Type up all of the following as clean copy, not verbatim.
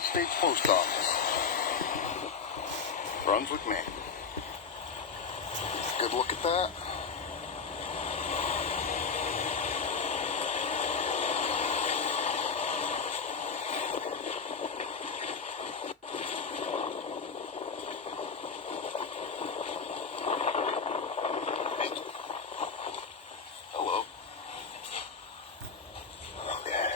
United States Post Office. Brunswick, Maine. Good look at that. Hello. Okay.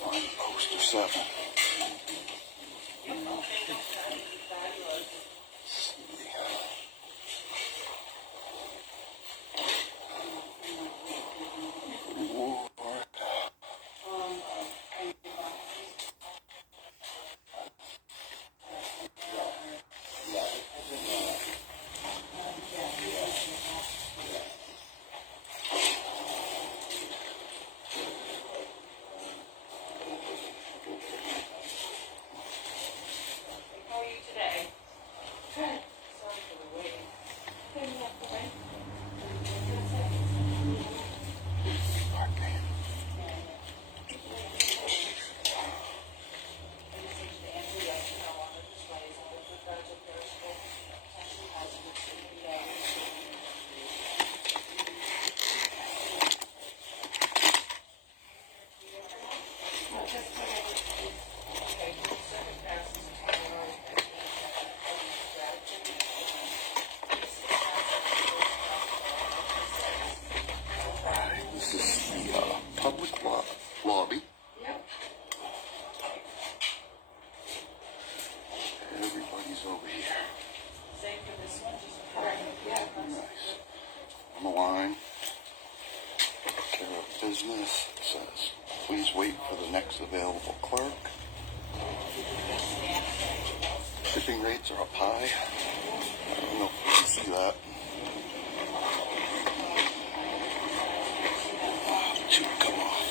Find poster 7. This is the public lobby. Everybody's over here. Same for this one, just nice. On the line. Care of business. It says, please wait for the next available clerk. Shipping rates are up high. I don't know if you can see that. Should come off.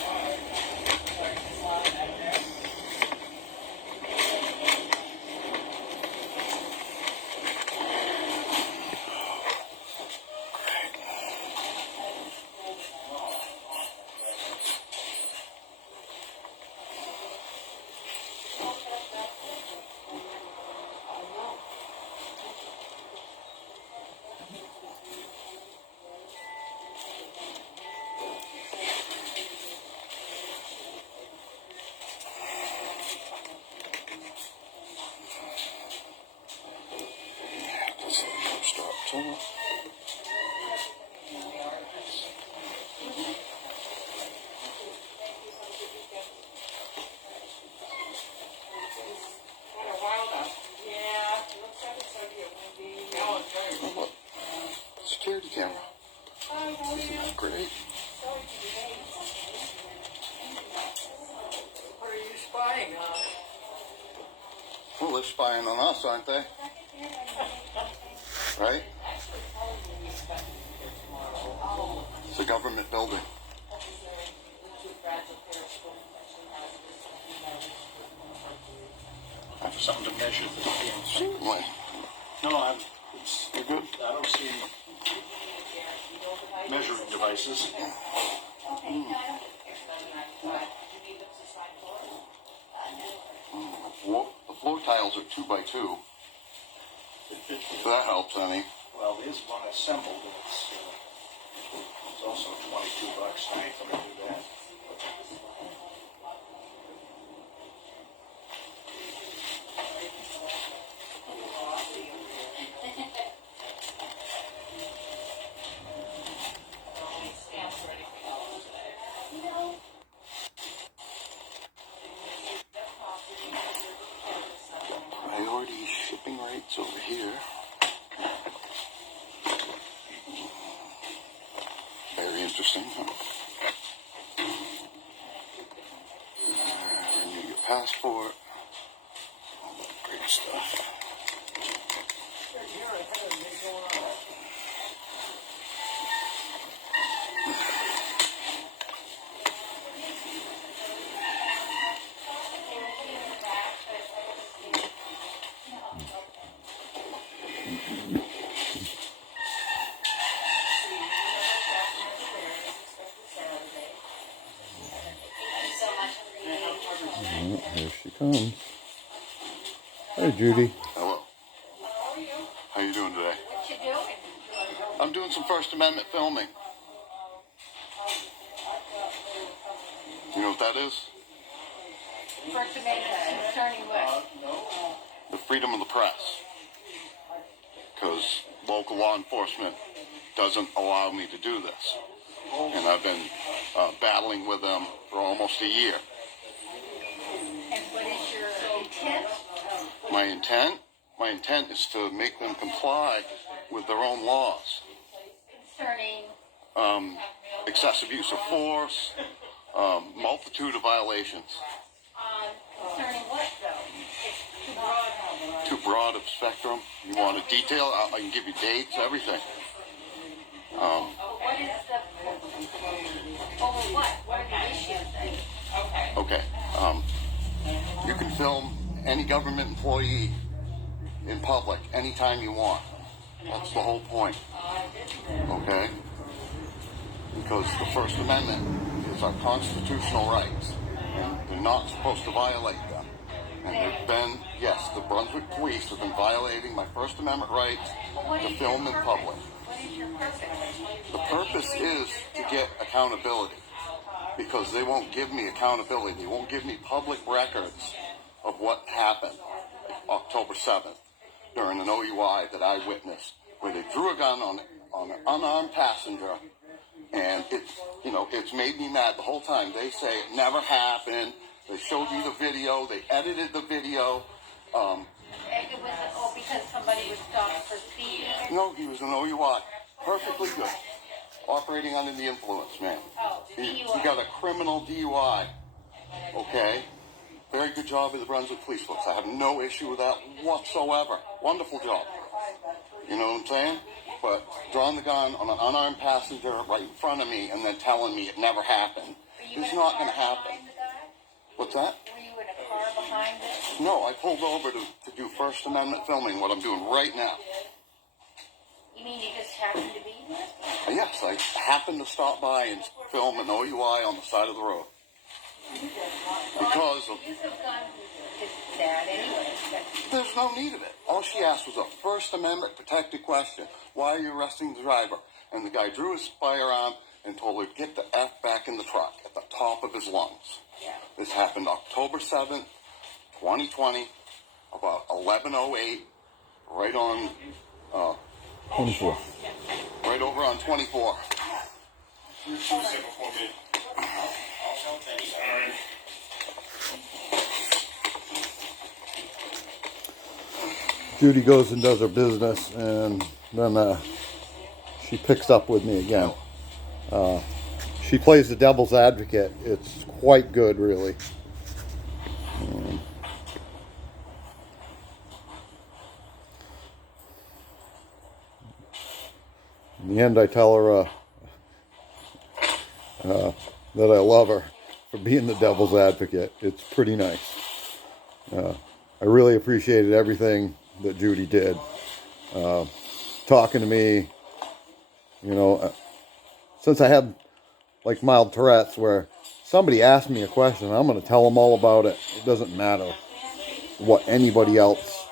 Stop tunnel. Security camera. Isn't that great? What are you spying on? Well, they're spying on us, aren't they? Right? It's a government building. I have something to measure the distance. Certainly. No, You're good? I don't see measuring devices. The floor tiles are 2 by 2. If that helps any. Well, there's one assembled. It's also $22. I ain't gonna do that. Priority shipping rates over here. Very interesting. Renew your passport. All that great stuff. Here she comes. Hey, Judy. Hello. How you doing today? What you doing? I'm doing some First Amendment filming. You know what that is? First Amendment concerning what? The freedom of the press. Because local law enforcement doesn't allow me to do this. And I've been battling with them for almost a year. And what is your intent? My intent is to make them comply with their own laws. Concerning? Excessive use of force, multitude of violations. Concerning what, though? It's too broad. Too broad of spectrum. You want a detail? I can give you dates, everything. What is the... Over what? What are the issues then? Okay. You can film any government employee in public anytime you want. That's the whole point. Okay? Because the First Amendment is our constitutional rights. And they're not supposed to violate them. And there's been, yes, the Brunswick police have been violating my First Amendment rights to film in public. What is your purpose? The purpose is to get accountability. Because they won't give me accountability. They won't give me public records of what happened October 7th during an OUI that I witnessed, where they drew a gun on an unarmed passenger, and it's made me mad the whole time. They say it never happened. They showed you the video. They edited the video. It was because somebody was stopped for speeding? No, he was an OUI. Perfectly good. Operating under the influence, man. Oh, He DUI. got a criminal DUI. Okay? Very good job of the Brunswick police folks. I have no issue with that whatsoever. Wonderful job. You know what I'm saying? But drawing the gun on an unarmed passenger right in front of me and then telling me it never happened. It's not going to happen. What's that? Were you in a car behind it? No, I pulled over to do First Amendment filming, what I'm doing right now. You mean you just happened to be here? Yes, I happened to stop by and film an OUI on the side of the road. Because of... The use of guns is bad anyway, but... There's no need of it. All she asked was a First Amendment protected question. Why are you arresting the driver? And the guy drew his firearm and told her to get the F back in the truck at the top of his lungs. Yeah. This happened October 7th, 2020, about 11:08, right on... 24. Right over on 24. Judy goes and does her business, and then she picks up with me again. She plays the devil's advocate. It's quite good, really. In the end, I tell her that I love her for being the devil's advocate. It's pretty nice. I really appreciated everything that Judy did. Talking to me, since I have like mild Tourette's, where somebody asks me a question, I'm going to tell them all about it. It doesn't matter what anybody else,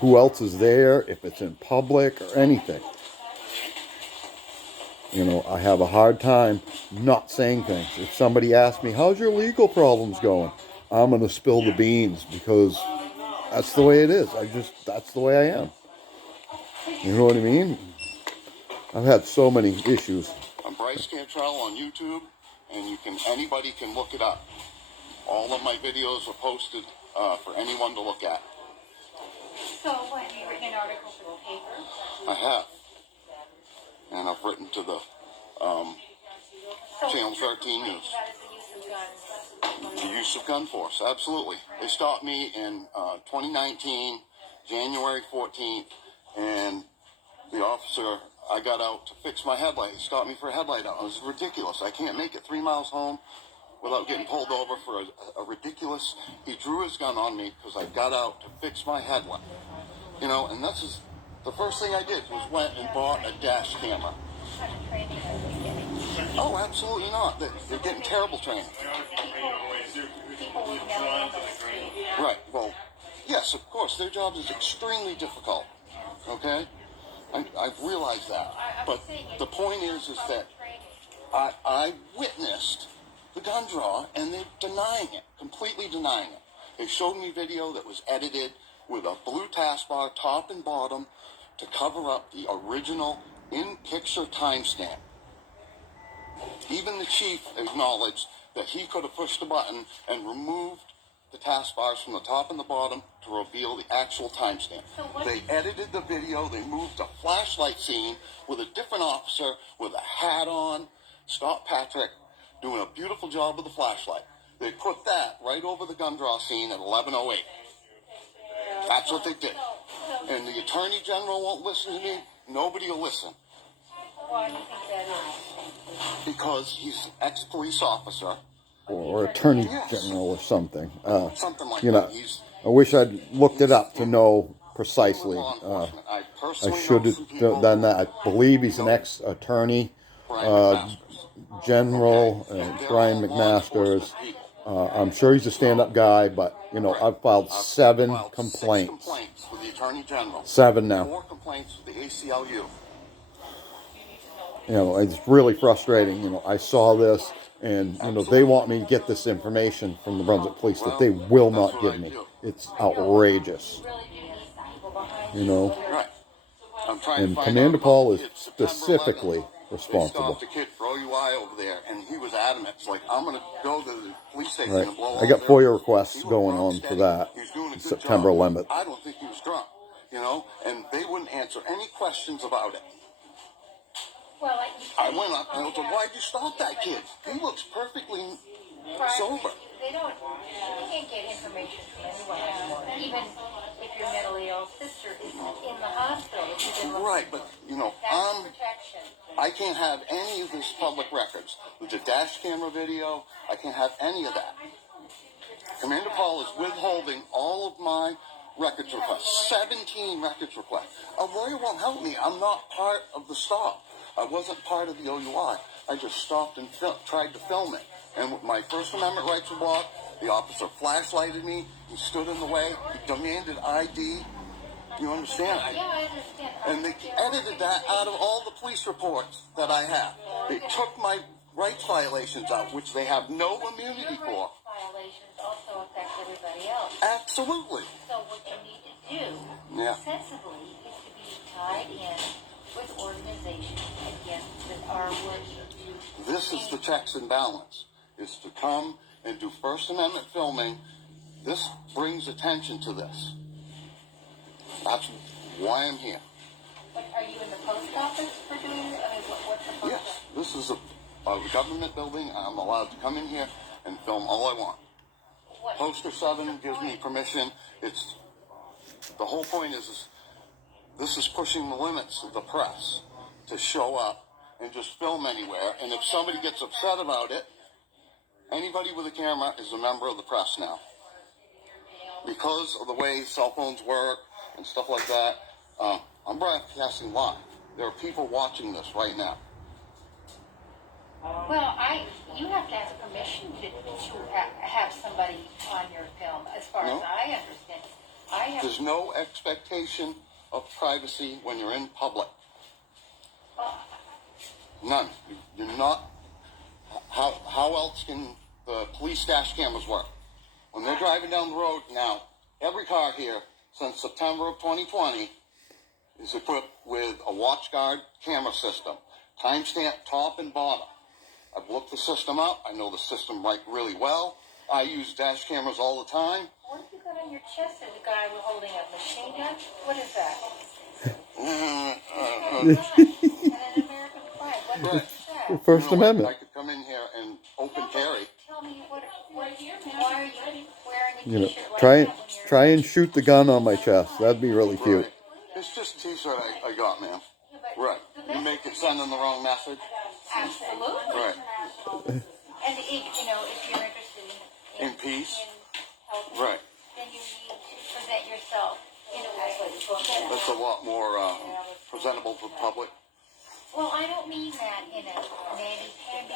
who else is there, if it's in public or anything. I have a hard time not saying things. If somebody asks me, how's your legal problems going? I'm going to spill the beans because that's the way it is. That's the way I am. You know what I mean? I've had so many issues. I'm Bryce Cantrell on YouTube, and anybody can look it up. All of my videos are posted for anyone to look at. So what, have you written an article for the paper? I have. And I've written to the Channel 13 News. The use of gun force, absolutely. They stopped me in 2019, January 14th, and the officer, I got out to fix my headlight. He stopped me for a headlight out. It was ridiculous. I can't make it 3 miles home without getting pulled over for a ridiculous... He drew his gun on me because I got out to fix my headlight. And this is... The first thing I did was went and bought a dash camera. Oh, absolutely not. They're getting terrible training. People would never on the street. Right. Well, yes, of course. Their job is extremely difficult. Okay? I've realized that. But the point is that I witnessed the gun draw, and they're denying it, completely denying it. They showed me video that was edited with a blue taskbar, top and bottom, to cover up the original in-picture timestamp. Even the chief acknowledged that he could have pushed the button and removed the taskbars from the top and the bottom to reveal the actual timestamp. They edited the video. They moved a flashlight scene with a different officer with a hat on, Scott Patrick, doing a beautiful job with the flashlight. They put that right over the gun draw scene at 11:08. That's what they did. And the Attorney General won't listen to me. Nobody will listen. Why do you think that is? Because he's an ex-police officer. Or Attorney Yes. General or something. Something like You that. know, I wish I'd looked it up to know precisely. Law enforcement. I I personally should know some people have done that. I who believe he's an know ex-attorney Brian McMasters. general, Okay. and They're Brian all law McMasters. enforcement people. I'm sure he's a stand-up guy, but, you know, Right. I've filed I've 7 filed 6 complaints. complaints with the Attorney General. 7 now. 4 complaints with the ACLU. You know, it's really frustrating. You know, I saw this, and, you know, they want me to get this information from the Brunswick Police that they will not give me. It's outrageous. You really do need people behind You know. Right. I'm trying And to find Commander out Paul about is the kid. September specifically 11th, responsible. They stopped a kid for OUI over there, and he was adamant. It's like, I'm going to go to the police station Right. and blow I got all their- FOIA requests He was going drunk on for steady. that. He was doing a good September job. 11th. I don't think he was drunk, you know, and they wouldn't answer any questions about it. Well, I went up and I was like, why'd you stop that kid? He looks perfectly sober. They can't get information from anyone anymore. Even if your mentally ill sister is in the hospital, if you've been Right, but, you know, that's protection. I can't have any of this public records. With the dash camera video, I can't have any of that. Commander Paul is withholding all of my records requests. 17 records requests. A lawyer won't help me. I'm not part of the stop. I wasn't part of the OUI. I just stopped and tried to film it. And my First Amendment rights were blocked. The officer flashlighted me. He stood in the way. He demanded ID. You understand? Yeah, I understand. And they edited that out of all the police reports that I have. They took my rights violations out, which they have no immunity Your for. rights violations also affect everybody else. Absolutely. So what you need to do Yeah. sensibly is to be tied in with organizations that are working to. This is the checks and balance, is to come and do First Amendment filming. This brings attention to this. That's why I'm here. But are you in the post office for doing it? I mean, what's the post Yes, office? this is a government building. I'm allowed to come in here and film all I want. What? Poster 7 gives me permission. It's the whole point is this is pushing the limits of the press to show up and just film anywhere. And if somebody gets upset about it, anybody with a camera is a member of the press now. Because of the way cell phones work and stuff like that, I'm broadcasting live. There are people watching this right now. Well, you have to ask permission to have somebody on your film, as far No. as I understand. There's no expectation of privacy when you're in public. None. You're not. How else can the police dash cameras work? When they're driving down the road now, every car here since September of 2020 is equipped with a WatchGuard camera system, timestamp top and bottom. I've looked the system up. I know the system really well. I use dash cameras all the time. What have you got on your chest? Is a guy holding a machine gun? What is that? And an American flag. What is that? First You know, Amendment. I could come in here and open carry. Tell me why are you wearing a You know, t-shirt like try that when you're... try and shoot the gun on my chest. That'd be really cute. Right. It's just a t-shirt I got, man. Yeah, but Right. the You make it sending the wrong message. Absolutely. Right. And if you're interested In peace. helping, Right. then you need to present yourself in a way. That's a lot more presentable to the public. Well, I don't mean that in a namby-pamby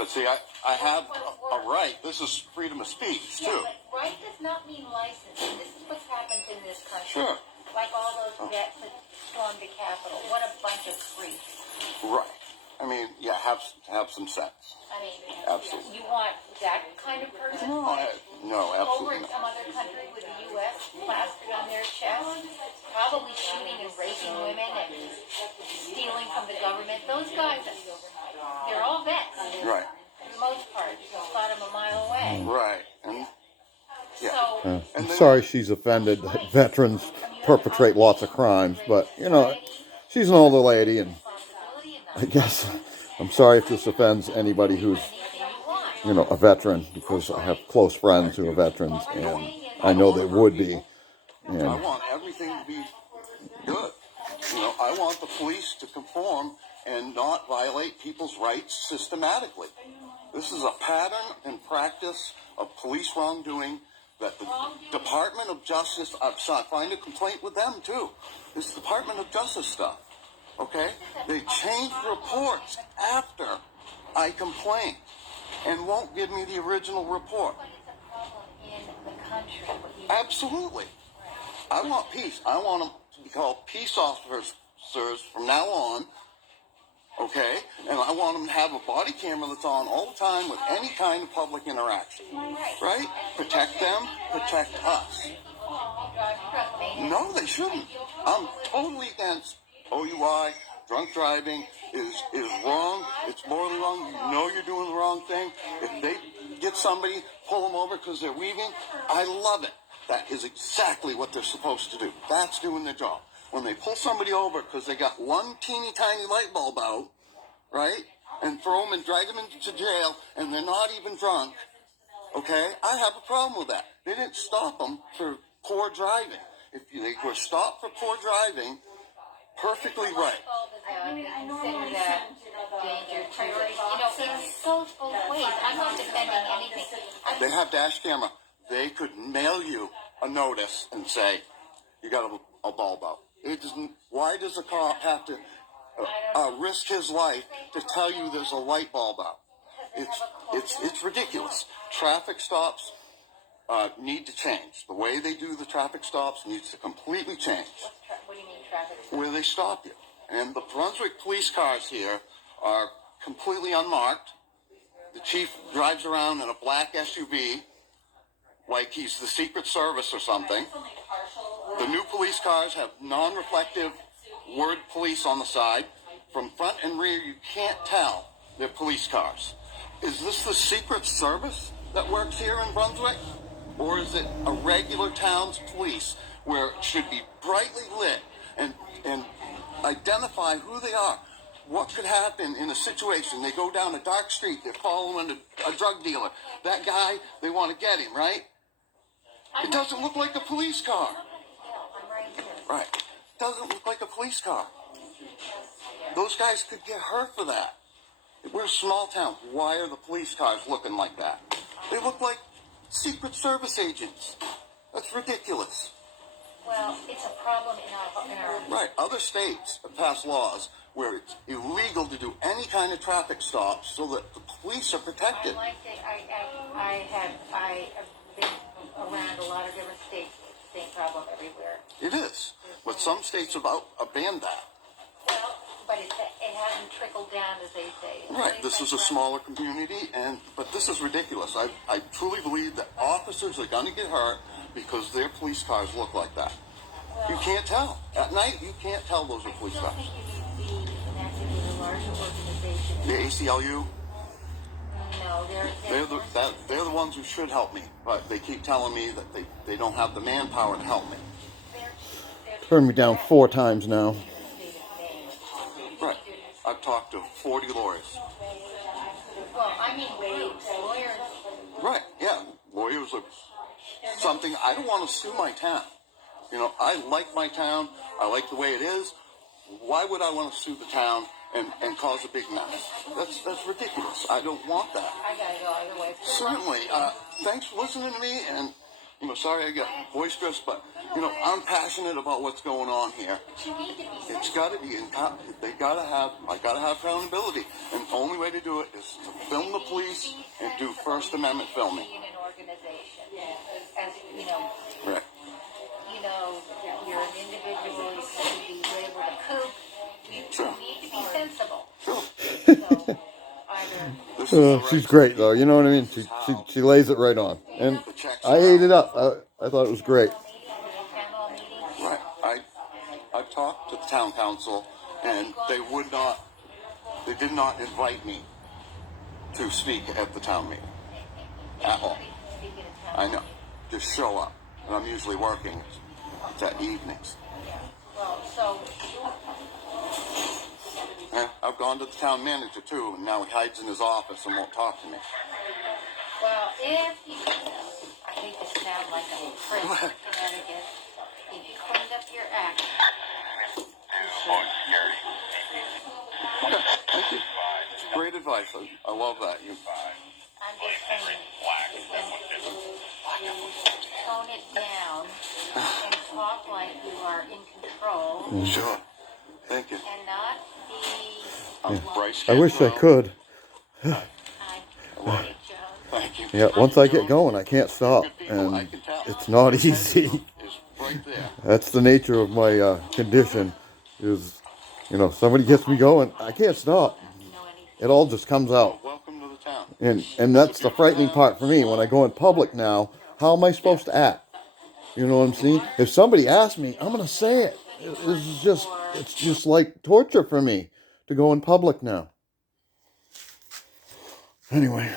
But see, I have a right. This is freedom of speech, too. Yeah, but right does not mean license. And this is what's happened in this country. Sure. Like all those vets that stormed the Capitol. What a bunch of freaks. Right. I mean, yeah, have some sense. I mean, Absolutely. you want that kind of person No, no, over absolutely in not. some other country with the U.S. plastered on their chest, probably shooting and raping women and stealing from the government. Those guys, they're all vets. Right. For the most part. You spot them a mile away. Right. And yeah. So, I'm sorry she's offended that veterans perpetrate lots of crimes, but, you know, she's an older lady, and I guess I'm sorry if this offends anybody who's, you know, a veteran, because I have close friends who are veterans, and I know they would be. And I want everything to be good. You know, I want the police to conform and not violate people's rights systematically. This is a pattern and practice of police wrongdoing that the Department of Justice, I've signed a complaint with them too. This Department of Justice stuff, okay? They change reports after I complain and won't give me the original report. but it's a problem in the country. Absolutely. I want peace. I want them to be called peace officers from now on, okay? And I want them to have a body camera that's on all the time with any kind of public interaction, right? Protect them, protect us. No, they shouldn't. I'm totally against OUI. Drunk driving is wrong. It's morally wrong. You know you're doing the wrong thing. If they get somebody, pull them over because they're weaving, I love it. That is exactly what they're supposed to do. That's doing their job. When they pull somebody over because they got one teeny tiny light bulb out, right, and throw them and drag them into jail, and they're not even drunk, okay, I have a problem with that. They didn't stop them for poor driving. If they were stopped for poor driving, perfectly right. Consider that danger to, you know, it goes both ways. I'm not defending anything. They have dash camera. They could mail you a notice and say, you got a bulb out. It doesn't. Why does a cop have to risk his life to tell you there's a light bulb out? It's ridiculous. Traffic stops need to change. The way they do the traffic stops needs to completely change. What do you mean traffic? Where they stop you. And the Brunswick police cars here are completely unmarked. The chief drives around in a black SUV like he's the Secret Service or something. The new police cars have non-reflective word police on the side. From front and rear, you can't tell they're police cars. Is this the Secret Service that works here in Brunswick? Or is it a regular town's police where it should be brightly lit and identify who they are? What could happen in a situation? They go down a dark street, they're following a drug dealer. That guy, they want to get him, right? It doesn't look like a police car. Right. Doesn't look like a police car. Those guys could get hurt for that. We're a small town. Why are the police cars looking like that? They look like Secret Service agents. That's ridiculous. Well, it's a problem in our Right. Other states have passed laws where it's illegal to do any kind of traffic stops so that the police are protected. I have been around a lot of different states. Same problem everywhere. It is. But some states have banned that. Well, but it hasn't trickled down, as they say. Right. This is a smaller community, but this is ridiculous. I truly believe that officers are going to get hurt because their police cars look like that. You can't tell. At night, you can't tell those are police cars. I think you need to be connected with a larger organization. The ACLU, No, they're the ones who should help me, but they keep telling me that they don't have the manpower to help me. turned me down 4 times now. Right. I've talked to 40 lawyers. Well, I mean, lawyers. Right. Yeah. Lawyers are something. I don't want to sue my town. You know, I like my town. I like the way it is. Why would I want to sue the town and cause a big mess? That's ridiculous. I don't want that. I gotta go either way. Certainly. Thanks for listening to me, and sorry I get boisterous, but, I'm passionate about what's going on here. But you need to be It's sensible. gotta be, I gotta have accountability. And the only way to do it is to film the police and do First Amendment filming. In an organization, as you know, Right. you're an individual. You can be labeled a kook. You Sure. need to be sensible. Sure. So either This is the right She's great, though. You know what I mean? This is She how lays it right on. And the checks I are ate out. it up. I thought it was great. town meetings. Right. I talked to the town council, and they did not invite me to speak at the town meeting at all. Speaking of town I know. Just show up. And I'm usually working. It's at evenings. Well, so Yeah, I've gone to the town manager too, and now he hides in his office and won't talk to me. well, if you, I hate to sound like a prick in Connecticut, if you cleaned up your act, Thank you. It's great advice. I love that. I'm just saying, tone it down and talk like you are in control Sure. Thank you. and not be Bryce I wish I Cantrell. could. I love it. Joe. Thank you. Yeah, once I get going, I can't stop. Good people, I And can tell. it's not Attention easy. Is right there. That's the nature of my condition. Is, somebody gets me going, I can't stop. Know anything. It all just comes out. Welcome to the town. And that's the frightening part for me. When I go in public now, how am I supposed to act? You know what I'm saying? If somebody asks me, I'm going to say it. It's just like torture for me to go in public now. Anyway.